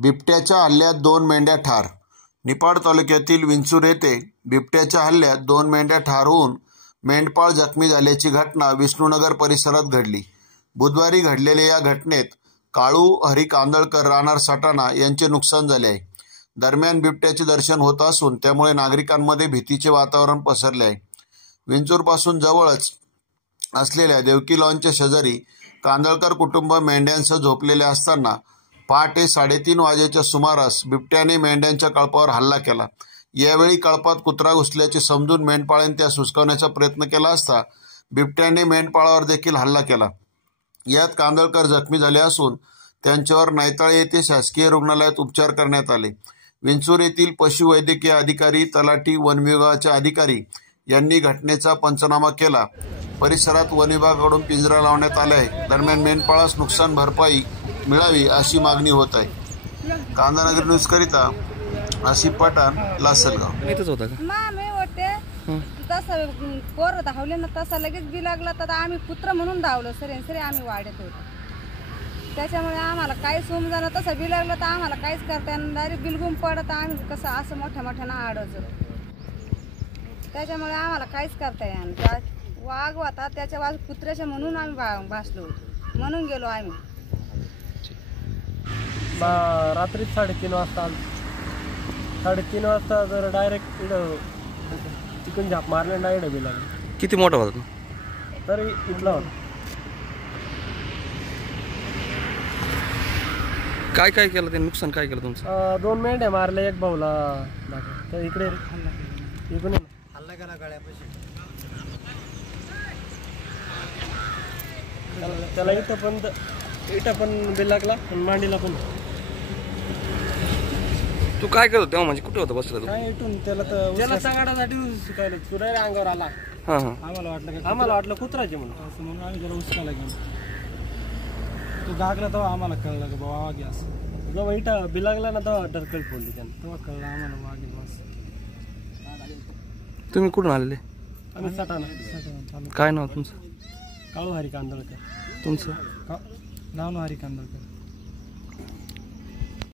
बिबट्याच्या हल्ल्यात 2 मेंढ्या ठार. निपाड तालुक्यातील विंचूर येथे बिबट्याच्या हल्ल्यात 2 मेंढ्या ठार होऊन मेंढपाळ जखमी झाल्याची घटना विष्णुनगर परिसरात घडली. बुधवारी घडलेल्या या घटनेत काळू हरी कांदळकर राहणार सटाणा यांचे नुकसान झाले आहे. दरम्यान बिबट्याचे दर्शन होत असून त्यामुळे नागरिकांमध्ये भीतीचे वातावरण पसरले आहे. विंचूरपासून जवळच असलेल्या देवकी लॉनच्या शेजारी कांदळकर कुटुंब मेंढ्यांसह झोपलेले असताना पहाटे 3:30 वाजेच्या सुमारास बिबट्याने मेंढ्यांच्या कळपावर हल्ला केला. यावेळी कळपात कुत्रा घुसल्याचे समजून मेंढपाळांनी त्यास हुसकावण्याचा प्रयत्न केला असता बिबट्याने मेंढपाळावर देखील हल्ला केला. यात कांदळकर जखमी झाले असून त्यांच्यावर नैताळे येथे शासकीय रुग्णालयात उपचार करण्यात आले. विंचूर येथील पशुवैद्यकीय अधिकारी, तलाठी, वन विभागाचे अधिकारी यांनी घटनेचा पंचनामा केला. परिसरात वन विभागाकडून पिंजरा लावण्यात आला आहे. दरम्यान मेंढपाळास नुकसान भरपाई मिळावी अशी मागणी होत आहे. कांदानगर न्यूज करिता आसिफ पठाण, लासलगाव. इथंच होता का? तसं पोर धावले ना तसा लगेच बी लागला तर आम्ही कुत्र म्हणून धावलो. सरे आम्ही वाढत होतो. त्याच्यामुळे आम्हाला काही समजा तसं बी लागलं तर आम्हाला काहीच करता येणार. डायरेक्ट बिलगुम पडत आम्ही कसं असं मोठ्या आडवतो. त्याच्यामुळे आम्हाला काहीच करता येणार. वाघ होता त्याच्या वाघ कुत्र्याच्या म्हणून आम्ही भासलो, म्हणून गेलो आम्ही. रात्री 3:30 वाजता 3:30 वाजता जर डायरेक्ट इकडं चिकन झाप मारले डायरेक्ट बी लागले. किती मोठा होता तरी इथला होता. काय काय केलं ते? नुकसान काय केलं तुमचं? 2 मेंढ्या मारल्या, एक भाऊला त्या इकडे इकडून हल्ला केला गळ्यापाशी. त्याला इथं पण बिल लागला आणि मांडीला पण. तू काय करत तेव्हा? म्हणजे कुठे होता बसला तू? काय इथून त्याला सगाडासाठी शिकायला तुराय अंगावर आला. आम्हाला वाटलं कुत्राचे म्हणून आम्ही त्याला उचकायला गेलो. तो गागला तेव्हा आम्हाला कळलं की बाबा वाघ असं. जेव्हा इटा बिलागला ना तेव्हा डरकल फोडली त्यानं. तेव्हा कळलं आम्हाला वाघ बस. तुम्ही कुठून आलेले? आम्ही सटाणा. काय नाव तुमचं? काळू हरी कांदळकर. तुमचं नाव हरी कांदळकर.